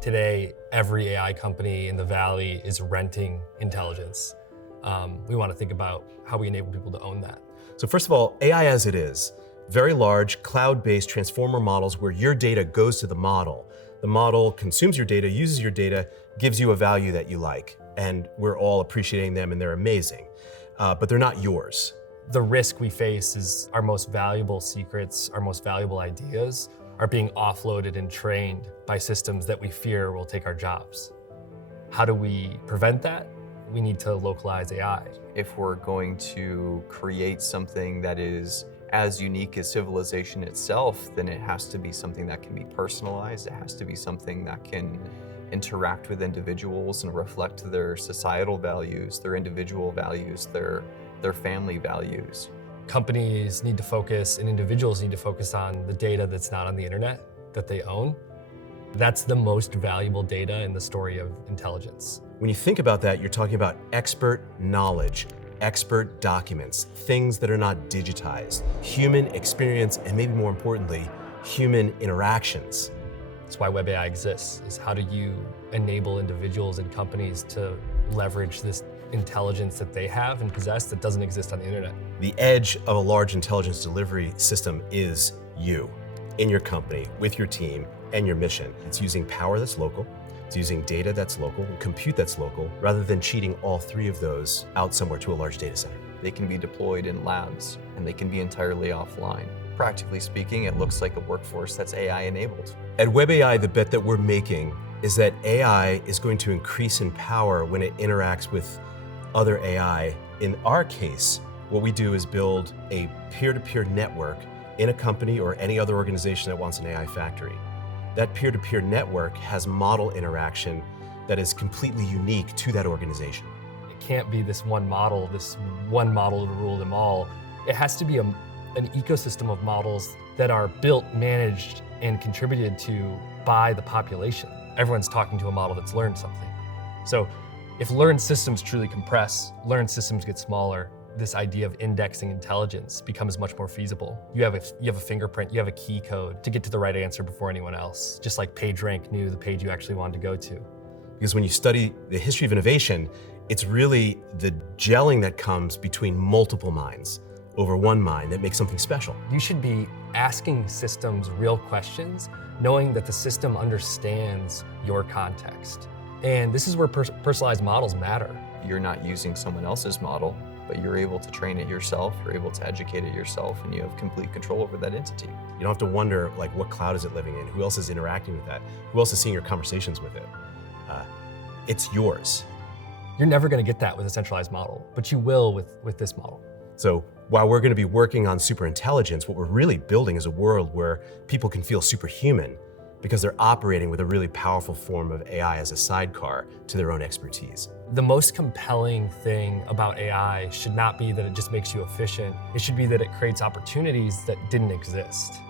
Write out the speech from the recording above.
Today, every AI company in the Valley is renting intelligence. We want to think about how we enable people to own that. So first of all, AI as it is, very large, cloud-based transformer models where your data goes to the model. The model consumes your data, uses your data, gives you a value that you like. And we're all appreciating them and they're amazing, but they're not yours. The risk we face is our most valuable secrets, our most valuable ideas are being offloaded and trained by systems that we fear will take our jobs. How do we prevent that? We need to localize AI. If we're going to create something that is as unique as civilization itself, then it has to be something that can be personalized. It has to be something that can interact with individuals and reflect their societal values, their individual values, their family values. Companies need to focus and individuals need to focus on the data that's not on the internet, that they own. That's the most valuable data in the story of intelligence. When you think about that, you're talking about expert knowledge, expert documents, things that are not digitized, human experience, and maybe more importantly, human interactions. That's why webAI exists, is how do you enable individuals and companies to leverage this intelligence that they have and possess that doesn't exist on the internet. The edge of a large intelligence delivery system is you, in your company, with your team, and your mission. It's using power that's local, it's using data that's local, and compute that's local, rather than cheating all three of those out somewhere to a large data center. They can be deployed in labs, and they can be entirely offline. Practically speaking, it looks like a workforce that's AI enabled. At webAI, the bet that we're making is that AI is going to increase in power when it interacts with other AI. In our case, what we do is build a peer-to-peer network in a company or any other organization that wants an AI factory. That peer-to-peer network has model interaction that is completely unique to that organization. It can't be this one model to rule them all. It has to be an ecosystem of models that are built, managed, and contributed to by the population. Everyone's talking to a model that's learned something. So if learned systems truly compress, learned systems get smaller, this idea of indexing intelligence becomes much more feasible. You have a fingerprint, you have a key code to get to the right answer before anyone else, just like PageRank knew the page you actually wanted to go to. Because when you study the history of innovation, it's really the gelling that comes between multiple minds over one mind that makes something special. You should be asking systems real questions, knowing that the system understands your context. And this is where personalized models matter. You're not using someone else's model, but you're able to train it yourself, you're able to educate it yourself, and you have complete control over that entity. You don't have to wonder, like, what cloud is it living in? Who else is interacting with that? Who else is seeing your conversations with it? It's yours. You're never going to get that with a centralized model, but you will with this model. So while we're going to be working on superintelligence, what we're really building is a world where people can feel superhuman because they're operating with a really powerful form of AI as a sidecar to their own expertise. The most compelling thing about AI should not be that it just makes you efficient. It should be that it creates opportunities that didn't exist.